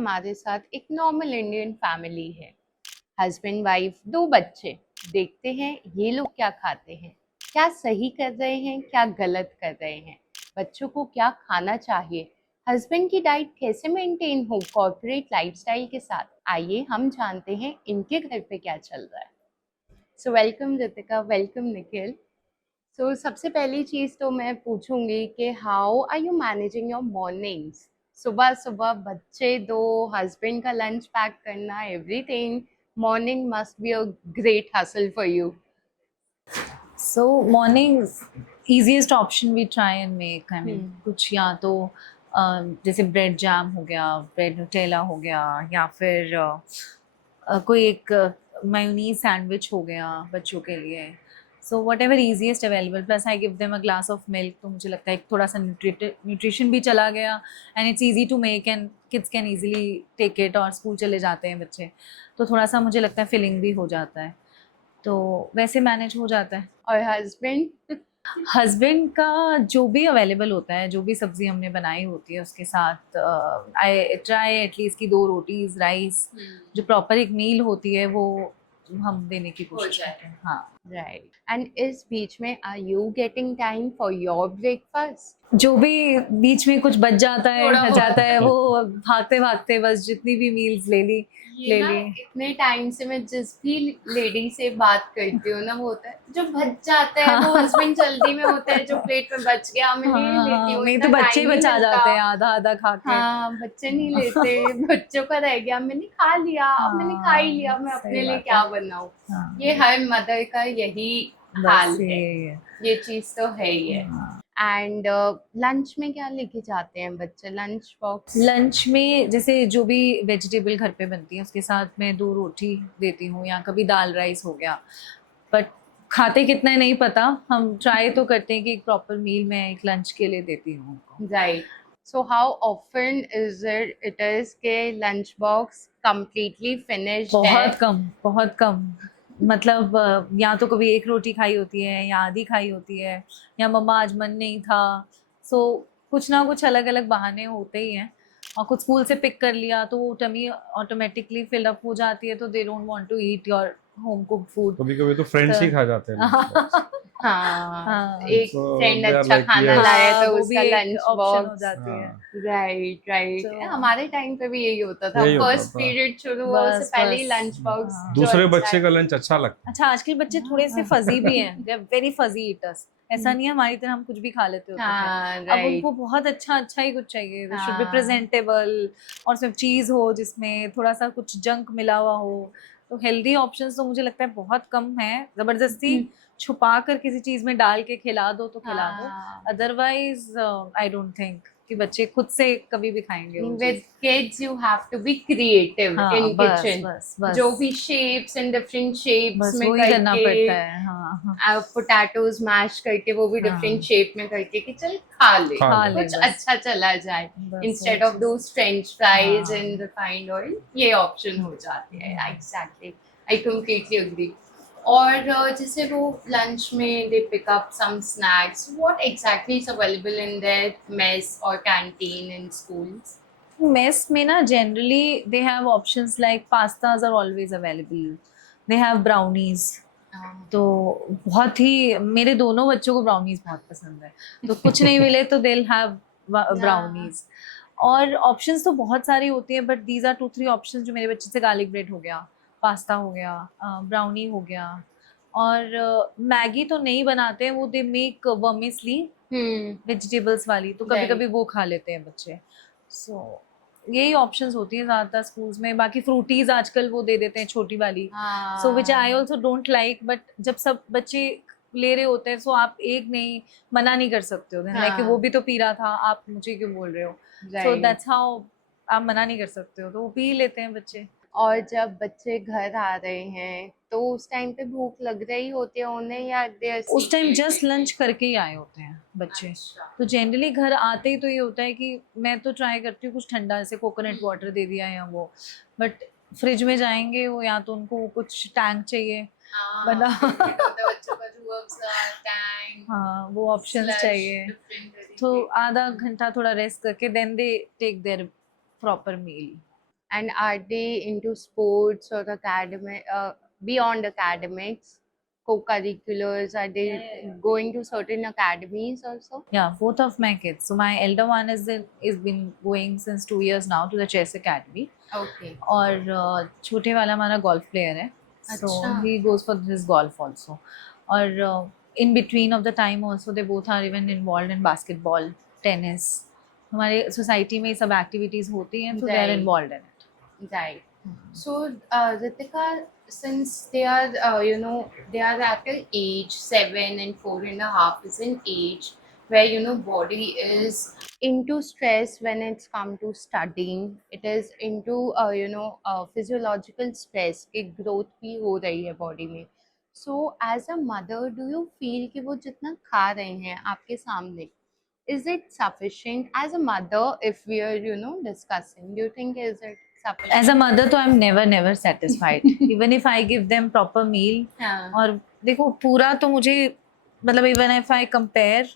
हमारे साथ एक नॉर्मल इंडियन फैमिली है। हस्बैंड वाइफ, दो बच्चे। देखते हैं ये लोग क्या खाते हैं, क्या सही कर रहे हैं, क्या गलत कर रहे हैं, बच्चों को क्या खाना चाहिए, हस्बैंड की डाइट कैसे मेंटेन हो कॉर्पोरेट लाइफस्टाइल के साथ। आइए हम जानते हैं इनके घर पे क्या चल रहा है। So welcome Ritika, welcome Nikhil. सबसे पहली चीज़ तो मैं पूछूंगी कि how are you managing your mornings. सुबह सुबह बच्चे दो, हस्बैंड का लंच पैक करना, everything. Morning must be a great hustle for you. So mornings easiest option we try and make. I mean कुछ या तो जैसे ब्रेड जैम हो गया, ब्रेड न्यूटेला हो गया, या फिर कोई एक मायोनीज सैंडविच हो गया बच्चों के लिए. So what ever easiest available, plus I give them a glass of milk. तो मुझे लगता है एक थोड़ा सा न्यूट्रिशन भी चला गया and it's easy to make and kids can easily take it. और स्कूल चले जाते हैं बच्चे तो थोड़ा सा मुझे लगता है फिलिंग भी हो जाता है, तो वैसे मैनेज हो जाता है. और हस्बैंड? हस्बैंड का जो भी अवेलेबल होता है, जो भी सब्जी हमने बनाई होती है उसके साथ आई ट्राई एटलीस्ट की 2 रोटीज, राइस, जो प्रॉपर एक मील होती है वो हम देने की कोशिश करते हैं. हाँ, राइट। एंड इस बीच में are you getting time for your breakfast? जो भी बीच में कुछ बच जाता है, थोड़ा रह जाता है, वो भागते भागते बस जितनी भी मील्स ले ली. इतने टाइम से मैं जिस भी लेडी से बात करती हूँ ना, वो होता है जो बच जाता है, वो हस्बैंड जल्दी में होता है, जो प्लेट में बच गया मैं ले लेती हूँ, नहीं इतना तो बच्चे टाइम नहीं बचा मिलता। जाते हैं आधा आधा खा के. हाँ, बच्चे नहीं लेते। बच्चों का रह गया, मैंने खा लिया, अब मैंने खा ही लिया, मैं अपने सही लिए बात क्या है. बनाऊँ। हाँ, ये हर मदर का यही हाल बस है, ये है. ये चीज तो है ही है। हाँ. एंड लंच में क्या लेके जाते हैं बच्चे, लंच बॉक्स? लंच में जैसे जो भी वेजिटेबल घर पे बनती है उसके साथ मैं 2 रोटी देती हूँ, या कभी दाल राइस हो गया. बट खाते कितना है नहीं पता, हम ट्राई तो करते हैं कि एक प्रॉपर मील मैं एक लंच के लिए देती हूँ उनको. Right. So how often it is के lunch box completely finished है? बहुत कम, बहुत कम. मतलब या तो कभी एक रोटी खाई होती है, या आधी खाई होती है, या मम्मा आज मन नहीं था. सो कुछ ना कुछ अलग अलग बहाने होते ही हैं. और कुछ स्कूल से पिक कर लिया तो वो टमी ऑटोमेटिकली फिल अप हो जाती है, तो they don't want to eat your home cook food. कभी कभी तो फ्रेंड्स ही खा जाते हैं lunch box. हाँ, हाँ, एक So फ्रेंड they are अच्छा like, खाना yes. लाया तो वो उसका भी एक लंच ऑप्शन हो बॉक्स। जाती है. हाँ, राइट राइट, तो हमारे टाइम पे भी यही होता था, यही होता फर्स्ट था. पीरियड शुरू हुआ उससे बस पहले ही बस. लंच बॉक्स हाँ. जो दूसरे अच्छा बच्चे है। का लंच अच्छा लगता है. अच्छा, आजकल बच्चे थोड़े से फजी भी हैं, they are very fussy eaters. ऐसा नहीं है हमारी तरह हम कुछ भी खा लेते होते थे. हाँ अब राइट। उनको बहुत अच्छा अच्छा ही कुछ चाहिए. दे शुड बी हाँ प्रेजेंटेबल, और उसमें चीज़ हो जिसमें थोड़ा सा कुछ जंक मिला हुआ हो. तो हेल्दी ऑप्शंस तो मुझे लगता है बहुत कम है. ज़बरदस्ती छुपा कर किसी चीज़ में डाल के खिला दो तो खिला दो. हाँ। अदरवाइज आई डोंट थिंक कि बच्चे खुद से कभी भी खाएंगे वो With cheese. kids, you have to be creative हाँ, in बस kitchen. बस बस. जो भी shapes and different shapes बस में वही करना करके, पड़ता है. हाँ, पोटैटोज मैश करके वो भी हाँ. डिफरेंट शेप में करके कि चल खा ले, खा ले कुछ बस. अच्छा चला जाए, बस इंस्टेड वही ऑफ चीज़. दोस फ्रेंच फ्राइज हाँ. In refined oil. ये ऑप्शन हो जाते हैं। Exactly, I completely agree. और जैसे वो लंच में they pick up some snacks, what exactly is available in their mess और कैंटीन इन स्कूल्स? मेस में ना generally they have options like pastas are always available. They have brownies. तो बहुत ही, मेरे दोनों बच्चों को ब्राउनीज बहुत पसंद है. तो कुछ नहीं मिले तो दे हैव ब्राउनीज. और ऑप्शंस तो बहुत सारी होती है, बट दीज आर 2-3 ऑप्शंस जो मेरे बच्चे से. गार्लिक ब्रेड हो गया, पास्ता हो गया, ब्राउनी हो गया. और मैगी तो नहीं बनाते हैं, वो दे मेक वर्मिसली वेजिटेबल्स वाली, तो कभी कभी वो खा लेते हैं बच्चे. सो यही ऑप्शंस होती है ज़्यादातर स्कूल्स में. बाकी फ्रूटीज आजकल वो दे देते हैं छोटी वाली, so which I also don't like. But जब सब बच्चे ले रहे होते हैं सो आप एक नहीं मना नहीं कर सकते हो. लाइक वो भी तो पी रहा था, आप मुझे क्यों बोल रहे हो. सो दैट्स हाउ, आप मना नहीं कर सकते हो, तो वो पी लेते हैं बच्चे. और जब बच्चे घर आ रहे हैं तो उस टाइम पे भूख लग रही होती है उन्हें, या उस टाइम जस्ट लंच करके ही आए होते हैं बच्चे. अच्छा। तो जनरली घर आते ही तो ये होता है कि मैं तो ट्राई करती हूँ कुछ ठंडा, जैसे कोकोनट वाटर दे दिया या वो. बट फ्रिज में जाएंगे वो, या तो उनको कुछ टैंक चाहिए बना. बच्चों का रूह अफ़ज़ा, टैंग, हाँ, वो ऑप्शंस slush, चाहिए. different तरीके तो के। आधा घंटा थोड़ा रेस्ट करके then they take their proper meal. And are they into sports or academic, beyond academics, co-curriculars? Are they going to certain academies also? Yeah, both of my kids. So my elder one is been going since 2 years now to the chess academy. Okay. और छोटे वाला हमारा golf player है. So अच्छा. he goes for his golf also. और in between of the time also they both are even involved in basketball, tennis. हमारे society में सब activities होती हैं, so they are Right. involved in it. Right. So, Ritika, since they are, they are at an age 7 and 4.5 is an age where body is into stress when it's come to studying. It is into physiological stress. कि growth भी हो रही है body में. So, as a mother, do you feel कि वो जितना खा रहे हैं आपके सामने, is it sufficient? As a mother, if we are discussing, do you think is it sufficient? As a mother, तो I'm never satisfied. Even if I give them proper meal. हाँ. और देखो पूरा तो मुझे मतलब even if I compare,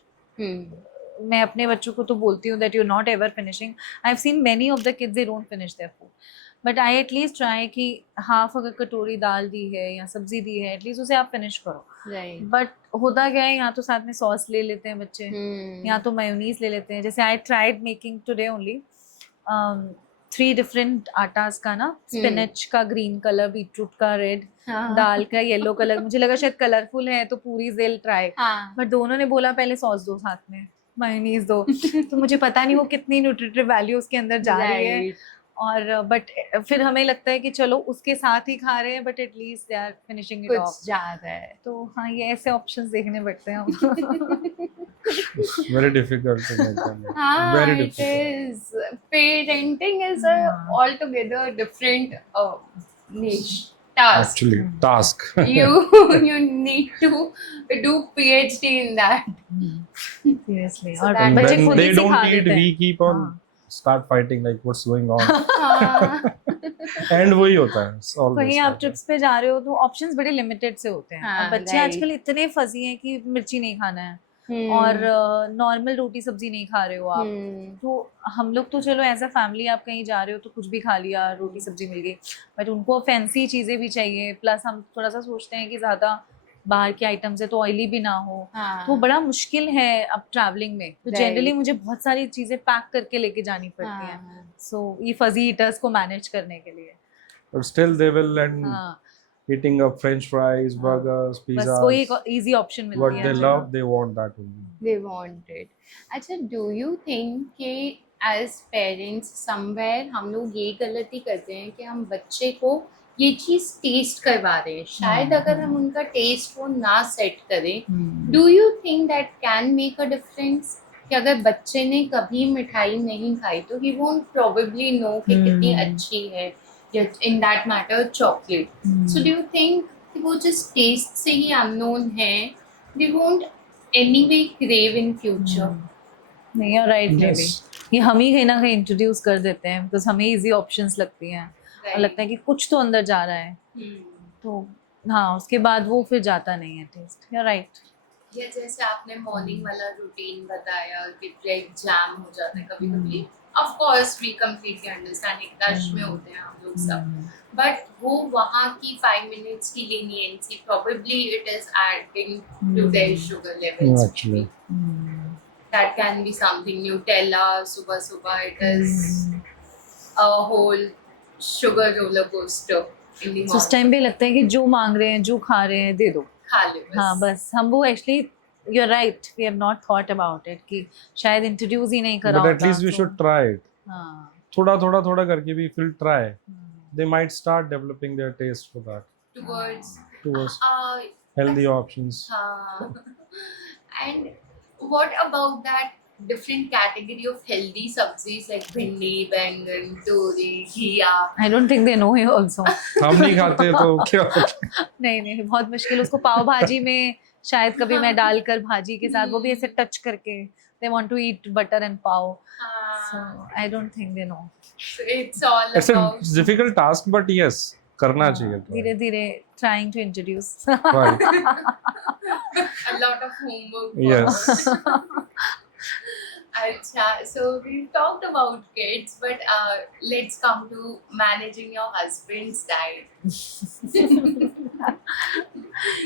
मैं अपने बच्चों को तो बोलती हूँ that you're not ever finishing. I've seen many of the kids they don't finish their food. But I at least try कि हाफ अगर कटोरी दाल दी है या सब्जी दी है एटलीस्ट उसे आप फिनिश करो. Right. बट होता क्या है, यहाँ तो साथ में सॉस ले लेते हैं बच्चे, या तो मेयोनीज ले लेते हैं. जैसे I tried making today only 3 different आटास का ना, स्पिनच का ग्रीन कलर, बीटरूट का रेड, दाल का येलो कलर. मुझे लगा शायद कलरफुल है तो पूरी जेल ट्राई, बट दोनों ने बोला पहले सॉस दो साथ में, मेयोनीज दो. तो मुझे पता नहीं वो कितनी न्यूट्रिटिव वैल्यू उसके अंदर जा रही है. और बट फिर हमें लगता है कि चलो उसके साथ ही खा रहे हैं but at least they are finishing it off. कुछ जा रहा है. तो हाँ, ये ऐसे ऑप्शंस देखने पड़ते हैं हम. Very difficult to make them. हाँ, Very it difficult. is. Parenting is a altogether different niche task. Actually, task. You need to do PhD in that. Seriously. So और that- बच्चे When खुद they ही सिखा don't eat, देते we हैं. keep on हाँ. start fighting like what's going on. हाँ. And वही होता है. It's always कहीं like आप ट्रिप्स पे जा रहे हो तो ऑप्शंस बड़े लिमिटेड से होते हैं. हाँ, अब बच्चे right. आजकल इतने फजी हैं कि मिर्ची नहीं खाना है Hmm. और नॉर्मल रोटी सब्जी नहीं खा रहे हो आप. तो हम लोग तो चलो एज अ फैमिली आप कहीं जा रहे हो तो कुछ भी खा लिया, रोटी सब्जी मिल गई, बट उनको फैंसी चीज़ें भी चाहिए. प्लस हम थोड़ा सा सोचते हैं कि ज़्यादा बाहर के आइटम्स है तो ऑयली भी ना हो. हाँ. तो बड़ा मुश्किल है अब ट्रैवलिंग में. तो Right. जनरली मुझे बहुत सारी चीज़ें पैक करके लेके जानी पड़ती हैं. हाँ. सो ये फजी ईटर्स को मैनेज करने के लिए. But still they will end हाँ, eating up French fries, हाँ. burgers, बस वही एक pizzas. इजी ऑप्शन What मिलती they है. love, they want that only. They want it. अच्छा, do you think कि as parents somewhere हम लोग ये गलती करते हैं कि हम बच्चे को ये चीज़ टेस्ट करवा रहे हैं? शायद अगर हम उनका टेस्ट वो ना सेट करें, do you think that can make a difference? कि अगर बच्चे ने कभी मिठाई नहीं खाई तो he won't probably know कि कितनी अच्छी है, या in that matter chocolate. So do you think कि वो जिस टेस्ट से ही unknown है, they won't anyway crave in future? नहीं, you're right, maybe. Yes. ये हम ही कहीं ना कहीं इंट्रोड्यूस कर देते हैं बिकॉज हमें इजी ऑप्शंस लगती हैं और लगता है कि कुछ तो अंदर जा रहा है. तो हाँ, उसके बाद वो फिर जाता नहीं है टेस्ट. you're right. या जैसे आपने मॉर्निंग वाला रूटीन बताया कि ब्रेक जैम हो जाता है कभी कभी. Of course we completely understand, एक रश में होते हैं हम लोग सब, बट वो वहाँ की 5 minutes की leniency probably it is adding to their sugar levels. Actually. That can be something. Nutella सुबह सुबह, it is a whole sugar roller coaster in the So, उस टाइम पे लगता है कि जो मांग रहे हैं, जो खा रहे हैं, दे दो. खा ले बस. हाँ, बस हम वो actually you're right, we have not thought about it कि शायद इंट्रोड्यूस ही नहीं करा But होता. at least we तो- should try it. हाँ. थोड़ा करके भी we'll try. They might start developing their taste for that. Towards Healthy options. and what about that different category of healthy sabzis like bhindi, bangan, turi, ghiya? I don't think they know it also. हम नहीं खाते तो क्या? नहीं, बहुत मुश्किल. उसको पाव भाजी में शायद कभी मैं डालकर भाजी के साथ वो भी ऐसे टच करके they want to eat butter and pav. So I don't think they know. It's all It's a about difficult task, but yes, करना चाहिए. धीरे धीरे trying to introduce. Right. a lot of homework. Yes. Acha, so we've talked about kids, but let's come to managing your husband's diet.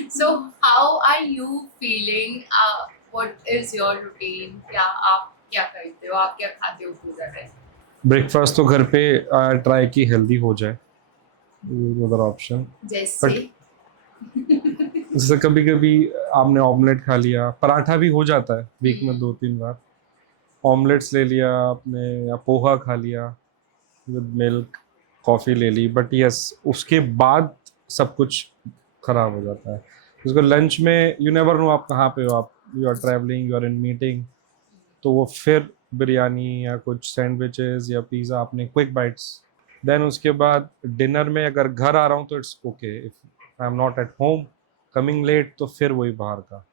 So how are you feeling? What is your routine? आप क्या करते हो? आप क्या खाते हो पूरा दिन? ब्रेकफास्ट तो घर पे ट्राई की हेल्दी हो जाए, अदर ऑप्शन। जैसे जैसे कभी कभी आपने ऑमलेट खा लिया, पराठा भी हो जाता है वीक में 2-3 बार। ऑमलेट्स ले लिया आपने, या पोहा खा लिया विद मिल्क, कॉफ़ी ले ली, बट यस उसके बाद सब कुछ खराब हो जाता है। उसको लंच में यू नेवर नो आप कहाँ पे हो, आप you are travelling, you are in meeting, तो वो फिर बिरयानी या कुछ सैंडविचेस या पिज़्ज़ा आपने क्विक बाइट्स। देन उसके बाद डिनर में अगर घर आ रहा हूँ तो it's okay, if I am not at home coming late तो फिर वही बाहर का,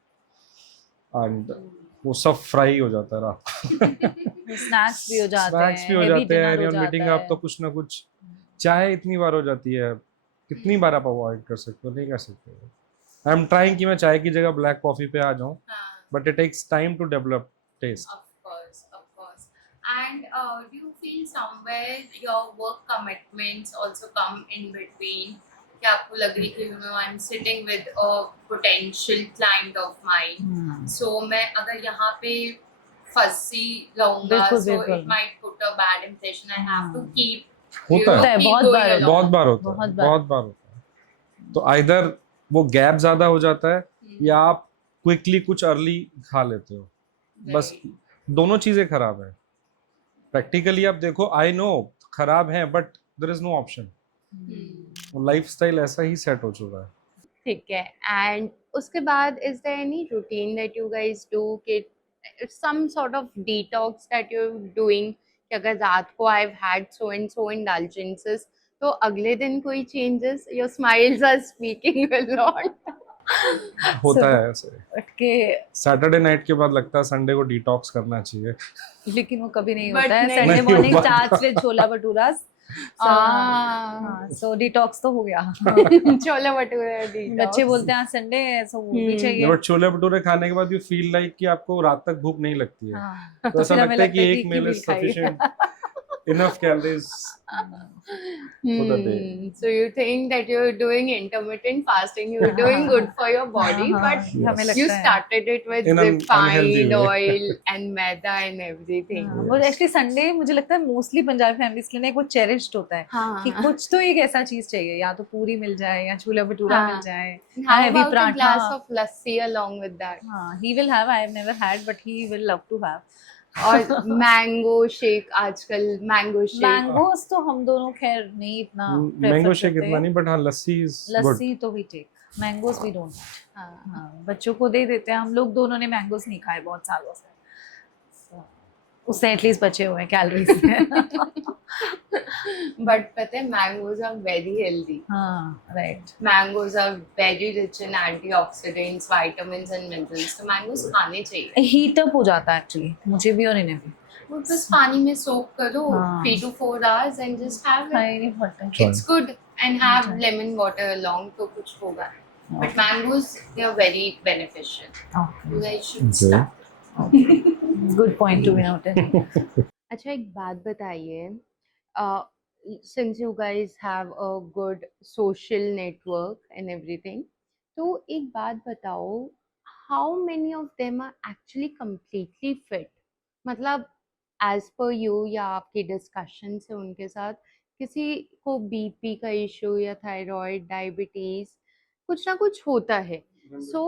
एंड वो सब फ्राई हो जाता है रात को। स्नैक्स भी हो जाते स्नैक्स हैं, भी हो हेवी जाते हैं, डिनर हो एंड मीटिंग जाता आप है। तो कुछ ना कुछ, चाय इतनी बार हो जाती है, कितनी बार आप अवॉइड कर सकते हो, नहीं कर सकते। आई एम ट्राइंग कि मैं चाय की जगह ब्लैक कॉफी पे आ जाऊं, हाँ, but it takes time to develop taste. of course, of course. And do you feel somewhere your work commitments also come in between? कि आपको लग रही कि I'm sitting with a potential client of mine, so मैं अगर यहाँ पे फंसी रहूँगा, बिल्कुल, so बिल्कुल। it might put a bad impression. I have to keep होता है, keep बहुत going बार along. बहुत बार होता बहुत है, बार। बहुत बार होता है। तो आइदर वो गैप ज्यादा हो जाता है, या आप क्विकली कुछ अर्ली खा लेते हो, बस दोनों चीजें खराब है। प्रैक्टिकली आप देखो, आई नो खराब है, but there is no option. Lifestyle ऐसा ही सेट हो चुका है। ठीक है। एंड उसके बाद is there any routine that you guys do कि some sort of detox that you are doing कि अगर रात को आई हैव हैड सो इंडल्जेंसेस तो अगले दिन कोई changes? Your smiles are speaking a lot. होता है ऐसे, उठ के, सैटरडे नाइट के बाद लगता है संडे को डिटॉक्स करना चाहिए। लेकिन वो कभी नहीं But होता है। नहीं संडे हो मॉर्निंग पाता। स्टार्ट्स विद छोला भटूरा। हाँ, सो डिटॉक्स तो हो गया। छोले भटूरे detox. बच्चे बोलते हैं आज संडे है, सो वो भी चाहिए। बट छोले भटूरे खाने के बाद यू फील लाइक कि आपको रात तक भूख नहीं लगती है, हाँ, तो ऐसा फिर हमें लगता है कि एक कि मील इज मील खाई है। Sufficient, enough calories for the day. So you think that you're doing intermittent fasting, you're doing good for your body, हाँ, but हमें Yes. लगता you है। started it with In an unhealthy refined way. oil and maida and everything. हाँ, वो actually Sunday मुझे लगता है mostly Punjabi families के लिए वो चेरिश्ड होता है कि हाँ। कुछ तो एक ऐसा चीज चाहिए, या तो पूरी मिल जाए या छोला भटूरा हाँ। मिल जाए, How heavy about a paratha. glass of lassi along with that? हाँ, he will have, I have never had, but he will love to have. और मैंगो शेक, आजकल मैंगो शेक। मैंगोस तो हम दोनों खैर नहीं इतना मैंगो शेक इतना नहीं, बट हाँ लस्सी इज गुड। लस्सी तो we take, mangoes we don't. हाँ, बच्चों को दे देते हैं। हम लोग दोनों ने मैंगोस नहीं खाए बहुत सालों से, उससे एटलीस्ट बचे हुए हैं कैलोरीज से। बट पता है मैंगोज आर वेरी हेल्दी। हाँ, right. Mangoes are very rich in antioxidants, vitamins and minerals, तो मैंगोज खाने चाहिए। हीट अप हो जाता है एक्चुअली, मुझे भी और इन्हें भी। वो बस पानी में सोक करो हाँ। 3 to 4 hours and just have it. नहीं पड़ता। It's good, and have lemon water along, तो कुछ होगा। But mangoes, they are very beneficial. You guys should Okay. start. Good point to be noted. अच्छा एक बात बताइए, since you guys have a good social network and everything, तो एक बात बताओ, how many of them are actually completely fit? मतलब as per you या आपके डिस्कशन से उनके साथ, किसी को बीपी का इशू या थायराइड, डायबिटीज, कुछ ना कुछ होता है, so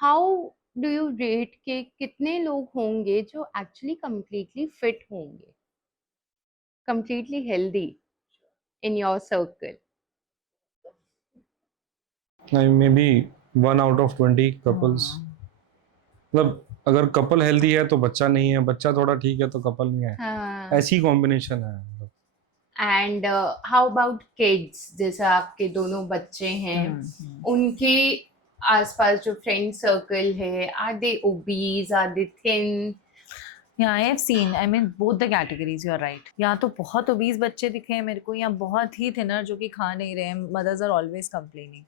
how do you rate के कितने लोग होंगे जो एक्चुअली completely fit होंगे, completely healthy in your circle? May be 1 out of 20 couples. मतलब अगर कपल हेल्दी है तो बच्चा नहीं है, बच्चा थोड़ा ठीक है तो कपल नहीं है, हाँ। ऐसी कॉम्बिनेशन है। एंड हाउ अबाउट किड्स, जैसे आपके दोनों बच्चे हैं, उनके आसपास जो फ्रेंड सर्कल है, are they obese, are they thin? Yeah, I have seen, I mean both the categories, you are right. या तो बहुत obese बच्चे दिखे हैं मेरे को, या बहुत ही thinner जो कि खा नहीं रहे हैं। Mothers are always complaining.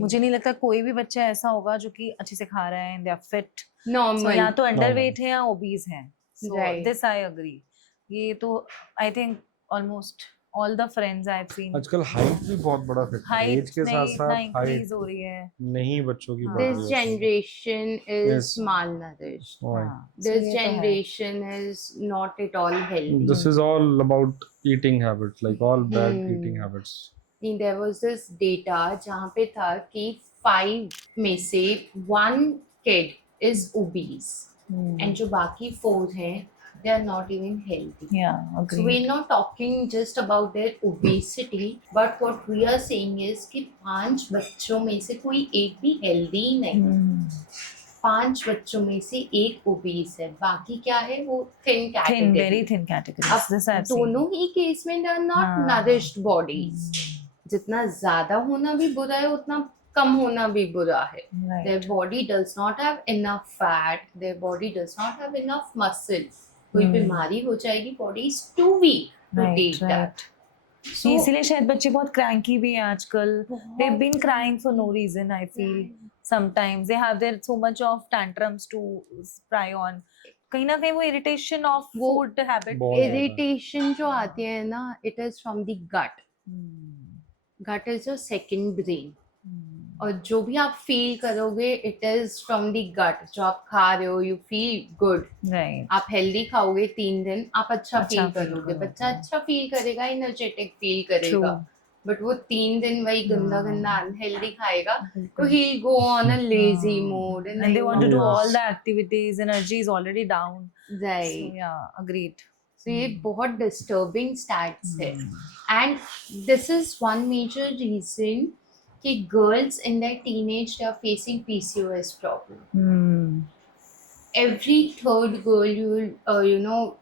मुझे नहीं लगता कोई भी बच्चा ऐसा होगा जो कि अच्छे से खा रहा है, they are fit. So normal. या तो underweight है या obese है। So Right. this I agree. ये तो I think almost all the friends I've seen, आजकल हाइट भी बहुत बड़ा फैक्टर है, height एज के नहीं साथ इतना साथ increase हाइट हो रही है. नहीं बच्चों की हाँ. बढ़ This रही है. generation is Yes. malnourished. Why? हाँ, so This ये तो है. generation is not at all healthy. This is all about eating habits, like all bad eating Hmm. habits. There was this data जहाँ पे था कि 5 में से 1 kid is obese and जो बाकी 4 हैं they are not even healthy. Yeah, So agree. we're not talking just about their obesity, but what we are saying is कि 5 बच्चों में से कोई एक भी healthy नहीं. 5 बच्चों में से एक obese है, बाकी क्या है वो thin category. Thin, very thin categories. अब This I've seen. दोनों ही केस में they are not हाँ. nourished bodies. जितना ज्यादा होना भी बुरा है उतना कम होना भी बुरा है. Their Right. body does not have enough fat, their body does not have enough muscle. कोई बीमारी हो जाएगी, body is too weak to Right, take that. right. So इसीलिए शायद बच्चे बहुत cranky भी हैं आजकल. They've been crying for no reason, I feel. Sometimes they have their so much of tantrums to spry on. कहीं ना कहीं वो irritation of food habit बहुत भी है. irritation जो आती है ना, it is from the gut. Gut is your second brain. और जो भी आप फील करोगे it is from the gut. जो आप खा रहे हो यू फील गुड. Right. आप हेल्दी खाओगे 3 दिन आप अच्छा अच्छा फील feel करोगे. करोगे. बच्चा अच्छा फील करेगा, एनर्जेटिक फील करेगा. True. बट वो 3 दिन वही गंदा हाँ. गंदा अनहेल्दी खाएगा तो बिल्कुल. ही गो ऑन अ लेजी हाँ. Mode And they want to do Yes. all the activities. Energy is already down. So right. yeah, agreed. तो ये बहुत डिस्टर्बिंग स्टैट्स है. And this is one major reason कि girls in their teenage they are facing PCOS problem. Every third girl you will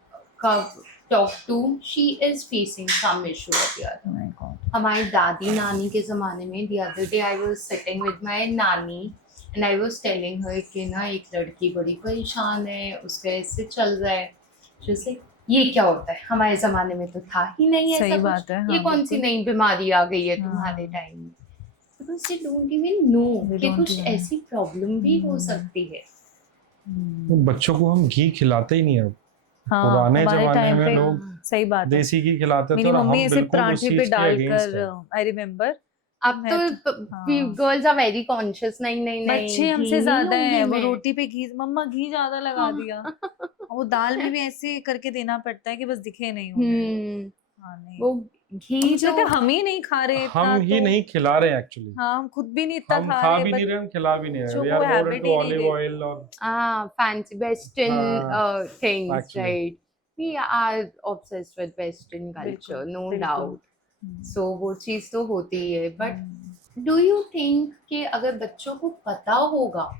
talk to, she is facing some issue or the other. Oh my God. हमारी दादी नानी के ज़माने में the other day I was sitting with my नानी and I was telling her कि ना एक लड़की बड़ी परेशान है, उसका ऐसे चल रहा है. She was like, ये क्या होता है, हमारे ज़माने में तो था ही नहीं ऐसा सही कुछ. बात है. ये हाँ, कौन सी बिल्कुल. नई बीमारी आ गई है हाँ. तुम्हारे टाइम में. Because they don't even know They कि don't कुछ even. ऐसी प्रॉब्लम भी हो सकती है. बच्चों को हम घी खिलाते ही नहीं अब. हाँ, पुराने हमारे जमाने टाइम में पे लोग सही बात है. देसी घी खिलाते थे मेरी और हम मम्मी ऐसे बिल्कुल उस पराठे पे चीज के अगेंस्ट डालकर है. I remember. अब है तो हाँ. Girls are very conscious. नहीं नहीं नहीं बच्चे घी हमसे नहीं ज्यादा लूंगी है. वो मैं. रोटी पे घी, मम्मा घी ज्यादा लगा हाँ. दिया. और वो दाल में भी ऐसे करके देना पड़ता है कि बस दिखे नहीं उन्हें. हम्म. हाँ, नहीं. वो घी मुझे लगता है तो हम ही नहीं खा रहे इतना. हम ही तो नहीं खिला रहे एक्चुअली. हाँ, हम खुद भी नहीं इतना हम खा खा रहे. भी नहीं but रहे, हम खिला भी नहीं रहे. जो वी वो आर मोर habit इनटू ही नहीं ऑलिव देते. ऑयल और fancy western हाँ, things, actually. right? We are obsessed with western culture, बिल्कुल, no बिल्कुल. doubt. So वो चीज तो होती है. But do you think कि अगर बच्चों को पता होगा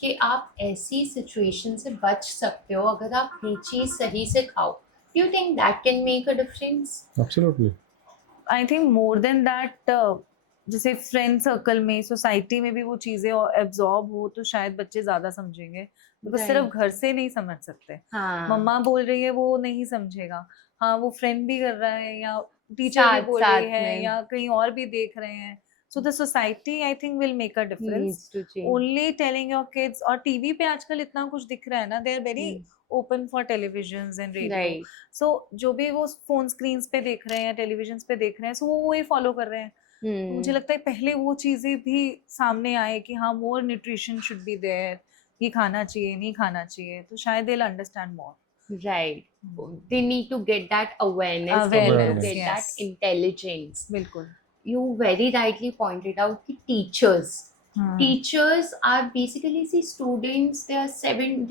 कि आप ऐसी सिचुएशन से बच सकते हो अगर आप ये चीज सही से खाओ, do you think that can make a difference? Absolutely. I think more than that, जैसे फ्रेंड सर्कल में, सोसाइटी में भी वो चीजें एब्जॉर्ब हो तो शायद बच्चे ज्यादा समझेंगे. Because Right. सिर्फ घर से नहीं समझ सकते. हाँ. मम्मा बोल रही है वो नहीं समझेगा. हाँ, वो फ्रेंड भी कर रहा है या टीचर भी साथ बोल साथ रही है में. या कहीं और भी देख रहे हैं. So the society I think will make a difference. Needs to change. Only telling your kids. और टीवी पे आजकल इतना कुछ दिख रहा है ना, they are very open for television and radio. Right. So जो भी वो फोन स्क्रीन पे देख रहे हैं, टेलीविजन पे देख रहे हैं, सो वो ये फॉलो कर रहे हैं. मुझे लगता है पहले वो चीजें भी सामने आए कि हाँ, मोर न्यूट्रिशन शुड बी देयर, ये खाना चाहिए, नहीं खाना चाहिए, तो शायद they will understand more. Right. They need to get that awareness. They need to Awareness, get yes. that intelligence. बिल्कुल. You very rightly pointed out the teachers. Teachers are basically the students. They're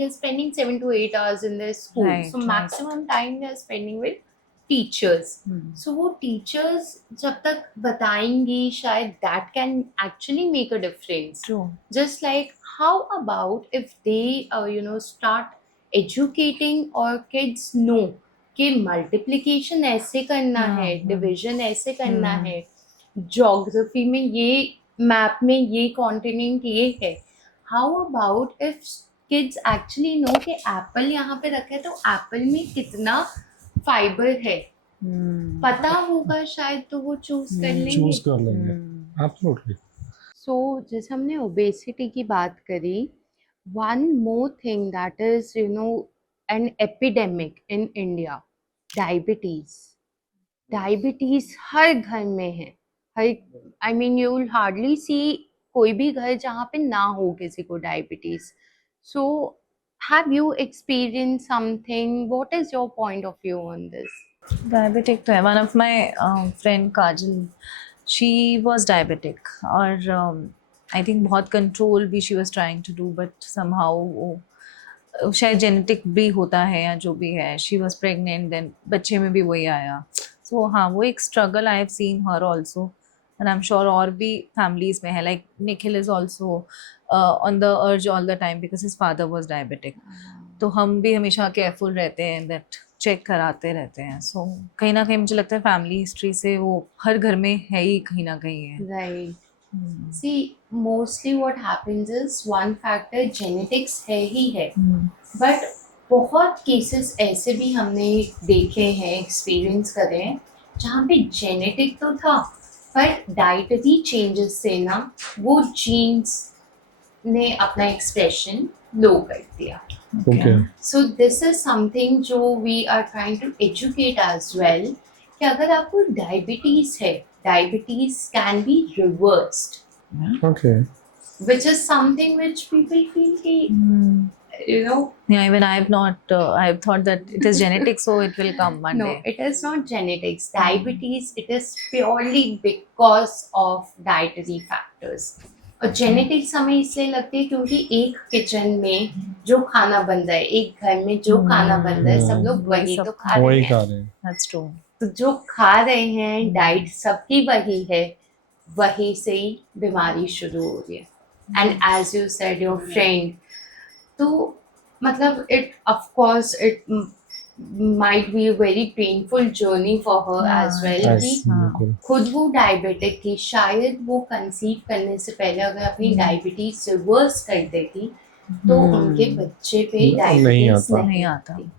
spending 7 to 8 hours in their school. Right, So right. maximum time they're spending with teachers. So वो teachers जब तक बताएंगी शायद that can actually make a difference. True. Just like how about if they start educating or kids know कि multiplication ऐसे करना है, division ऐसे करना है, geography में ये map में ये continent ये है. How about if kids actually know कि apple यहाँ पे रखा है तो apple में कितना फाइबर है, पता होगा शायद तो वो चूज कर लेंगे. चूज कर लेंगे. एब्सोल्युटली. सो जैसे हमने ओबेसिटी की बात करी, one more thing that is an epidemic in India. Diabetes. Diabetes हर घर में है. हर, I mean you will hardly see कोई भी घर जहाँ पे ना हो किसी को diabetes. So have you experience something? What is your point of view on this? Diabetic तो है. One of my friend Kajal, she was diabetic और आई थिंक बहुत कंट्रोल भी she was trying to do, but somehow वो शायद genetic भी होता है या जो भी है. शी वाज प्रेग्नेंट, देन बच्चे में भी वही आया. सो हाँ, वो एक struggle I have seen her also, and I am sure और भी फैमिलीज में है. Like Nikhil is also on the urge all the time because his father was diabetic. तो हम भी हमेशा केयरफुल रहते हैं, दैट चेक कराते रहते हैं. सो कहीं ना कहीं मुझे लगता है फैमिली हिस्ट्री से वो हर घर में है ही, कहीं ना कहीं है. Right. See, mostly what happens is one factor genetics है ही है, but बहुत केसेस ऐसे भी हमने देखे हैं, एक्सपीरियंस करे हैं, जहाँ पे जेनेटिक तो था पर डाइटरी चेंजेस से ना वो जीन्स ने अपना एक्सप्रेशन लो कर दिया. Okay. So this is something जो we are trying to educate as well, कि अगर आपको डायबिटीज है, diabetes can be reversed, okay. which is something which people feel कि, you know, Yeah, even I have not, I have thought that it is genetic, so it will come one no, day. it is not genetics. Diabetes, it is purely because of dietary factors. और genetics हमें इसलिए लगती है क्योंकि एक kitchen में जो खाना बन रहा है, एक घर में जो खाना बन रहा है, सब लोग वही तो खा रहे वही हैं. खा रहे हैं. That's true. तो जो खा रहे हैं, डाइट सबकी वही है, वही से ही बीमारी शुरू हो रही है. And as you said your friend, तो मतलब it of course it might be a very painful journey for her as well, Yes, कि बिल्कुल. खुद वो डायबिटिक थी, शायद वो कंसीव करने से पहले अगर अपनी डायबिटीज रिवर्स कर देती तो उनके बच्चे पे नहीं डायबिटीज आता. नहीं नहीं आता. आती.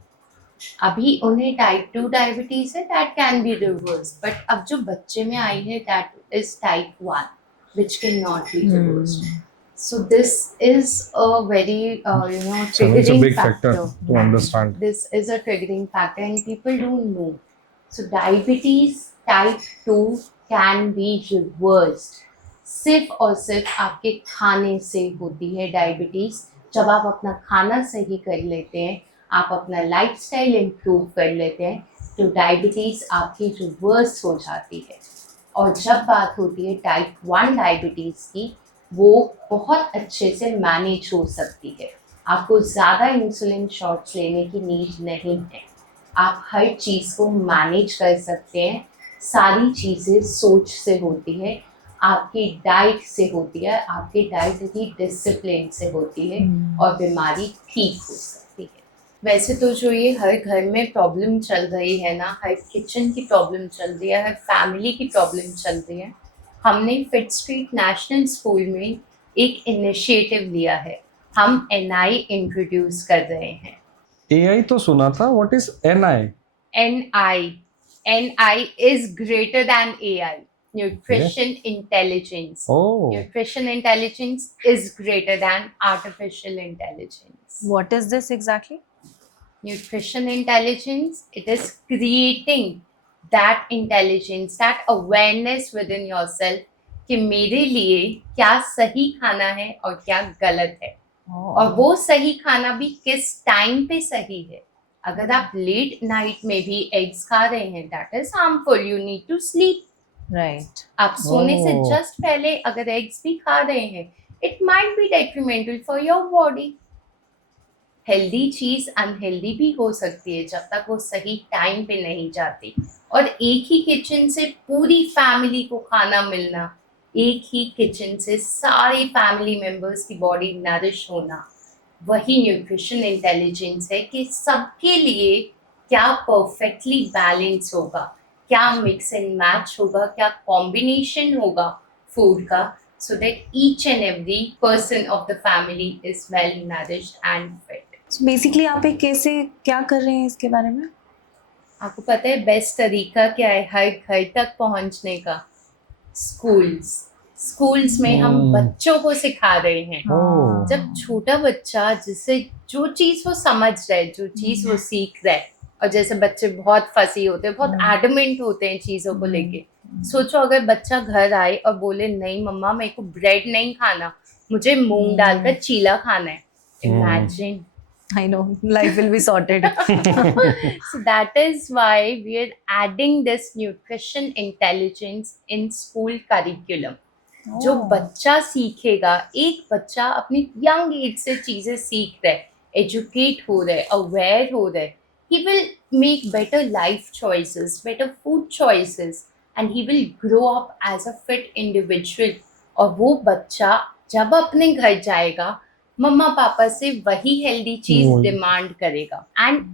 अभी उन्हें टाइप 2 डायबिटीज है, that can be reverse, but अब जो बच्चे में आई है that is type 1 which can not be reversed. So this is a very So it's a triggering big factor factor. to understand. This is a triggering factor and people don't know. So diabetes type 2 can be reversed. सिर्फ और सिर्फ आपके खाने से होती है diabetes. जब आप अपना खाना सही कर लेते हैं, आप अपना लाइफस्टाइल इम्प्रूव कर लेते हैं, तो डायबिटीज आपकी रिवर्स हो जाती है. और जब बात होती है टाइप 1 डायबिटीज की, वो बहुत अच्छे से मैनेज हो सकती है. आपको ज़्यादा इंसुलिन शॉट्स लेने की नीड नहीं है. आप हर चीज़ को मैनेज कर सकते हैं. सारी चीज़ें सोच से होती है, आपकी डाइट से होती है, आपकी डाइट की डिसिप्लिन से होती है, और बीमारी ठीक हो सकती है. वैसे तो जो ये हर घर में प्रॉब्लम चल रही है ना, हर किचन की प्रॉब्लम चल रही है, हर फैमिली की प्रॉब्लम चल रही है, हमने फिट स्ट्रीट नेशनल स्कूल में एक इनिशिएटिव लिया है. हम NI इंट्रोड्यूस कर रहे हैं. AI तो सुना था. What is NI? NI is greater than AI. Nutrition intelligence. Oh. Nutrition intelligence is greater than artificial intelligence. What is this exactly? Nutrition intelligence, it is creating that intelligence, that awareness within yourself कि मेरे लिए क्या सही खाना है और क्या गलत है. और वो सही खाना भी किस टाइम पे सही है. अगर आप लेट नाइट में भी एग्स खा रहे हैं, that is harmful. You need to sleep. Right. आप सोने से Oh. जस्ट पहले अगर एग्स भी खा रहे हैं, it might B detrimental for your body. Healthy चीज अनहेल्दी भी हो सकती है जब तक वो सही टाइम पे नहीं जाती. और एक ही किचन से पूरी फैमिली को खाना मिलना, एक ही किचन से सारे फैमिली मेंबर्स की बॉडी नरिश होना, वही न्यूट्रिशन इंटेलिजेंस है कि सबके लिए क्या परफेक्टली बैलेंस होगा, क्या मिक्स एंड मैच होगा, क्या कॉम्बिनेशन होगा फूड का, so that each and every person of the family is well nourished and fit. So basically आप एक कैसे क्या कर रहे हैं इसके बारे में? आपको पता है बेस्ट तरीका क्या है हर घर तक पहुंचने का? स्कूल्स. स्कूल्स में हम बच्चों को सिखा रहे हैं। ओह। जब छोटा बच्चा जिससे जो चीज वो समझ रहा है, जो चीज वो सीख रहा है, और जैसे बच्चे बहुत फसी होते हैं, बहुत एडमेंट होते हैं चीजों को लेके। सोचो अगर बच्चा घर आए और बोले नहीं मम्मा मेरे को ब्रेड नहीं खाना, मुझे मूंग डालकर चीला खाना है। Imagine. I know, life will be sorted. So that is why we are adding this nutrition intelligence in school curriculum. जो बच्चा सीखेगा, एक बच्चा अपनी यंग एज से चीजें सीख रहा है, एजुकेट हो रहा है, अवेयर हो रहा है, he will make better life choices, better food choices, and he will grow up as a fit individual. और वो बच्चा जब अपने घर जाएगा मम्मा पापा से वही हेल्दी चीज डिमांड करेगा, and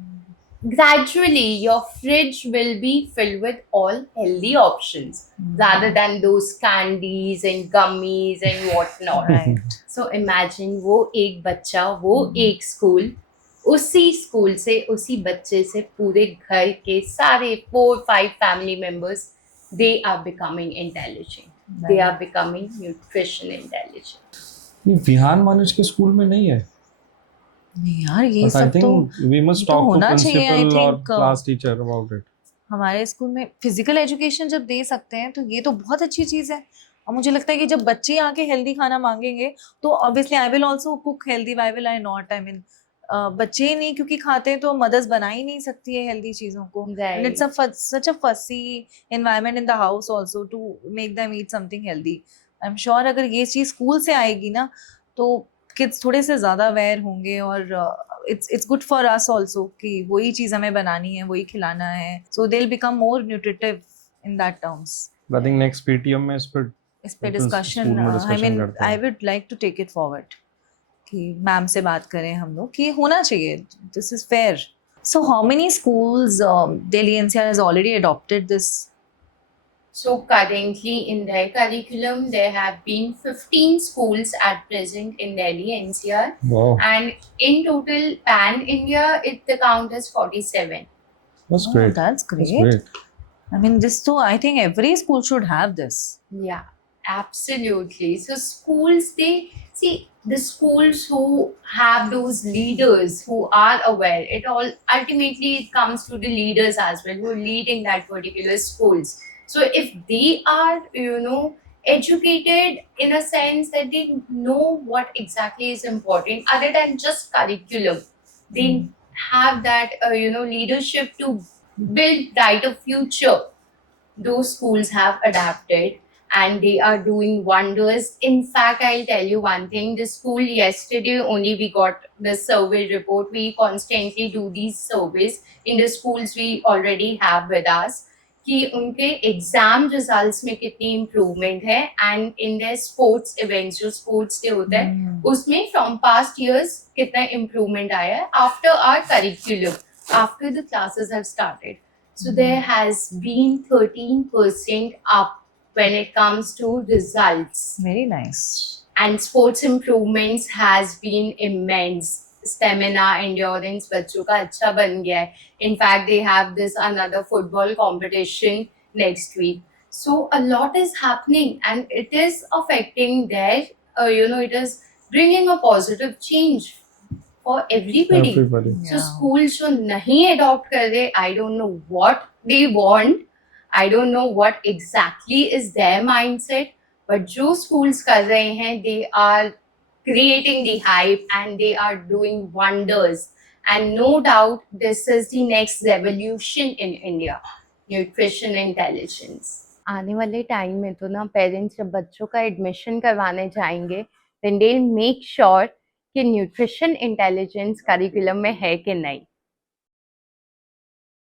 gradually your fridge will be filled with all healthy options rather than those candies and gummies and whatnot. Right. So imagine वो एक बच्चा, वो एक स्कूल, उसी स्कूल से उसी बच्चे से पूरे घर के सारे 4-5 family members, they are becoming intelligent. They are becoming nutrition intelligent. ये विहान मानुष के स्कूल में नहीं है। नहीं यार, ये But I सब तो think we must ये तो talk to होना चाहिए, I principal or think, class teacher about it. हमारे स्कूल में फिजिकल एजुकेशन जब दे सकते हैं तो ये तो बहुत अच्छी चीज है। और मुझे लगता है कि जब बच्चे आके हेल्दी खाना मांगेंगे तो obviously I will also cook healthy, why will I not. I mean बच्चे ही नहीं क्योंकि खाते हैं तो मदर्स बना ही नहीं सकती है हेल्दी चीजों को। And it's such a fussy environment in the house also to make them eat something healthy. I am sure अगर ये चीज स्कूल से आएगी ना तो किड्स थोड़े से ज्यादा अवेयर होंगे, और it's good for us also कि वही चीज हमें बनानी है, वही खिलाना है, so they'll become more nutritive in that terms. I think next PTM में इस पे डिस्कशन, स्कूल में आई discussion मीन करते हैं। I would like to take it forward कि मैम से बात करें हम लोग कि ये होना चाहिए, this is fair. So how many schools Delhi NCR has already adopted this? So currently in their curriculum, there have been 15 schools at present in Delhi NCR, Wow, and in total pan India, the count is 47. that's great. That's great. That's great. I mean, this too, I think every school should have this. Yeah, absolutely. So schools, they see the schools who have those leaders who are aware. It all ultimately it comes to the leaders as well who are leading that particular schools. So if they are, educated in a sense that they know what exactly is important other than just curriculum, they have that, leadership to build brighter future. Those schools have adapted and they are doing wonders. In fact, I'll tell you one thing, the school yesterday only we got the survey report. We constantly do these surveys in the schools we already have with us कि उनके exam results में कितनी improvement है, and in their sports events जो sports day होता है उसमें from past years कितना इम्प्रूवमेंट आया है after our curriculum, after the classes have started. So there has been 13% up when it comes to results. Very nice. And sports improvements has been immense. Stamina, endurance बच्चों का अच्छा बन गया है. In fact, they have this another football competition next week. So a lot is happening and it is affecting their, it is bringing a positive change for everybody. So Yeah. schools जो नहीं adopt कर रहे, I don't know what they want. I don't know what exactly is their mindset. But जो schools कर रहे हैं, they are creating the hype and they are doing wonders. And no doubt, this is the next revolution in India, nutrition intelligence. आने वाले time में तो ना parents जब बच्चों का एडमिशन करवाने जाएंगे, then they'll make sure कि न्यूट्रिशन इंटेलिजेंस करिकुलम में है कि नहीं.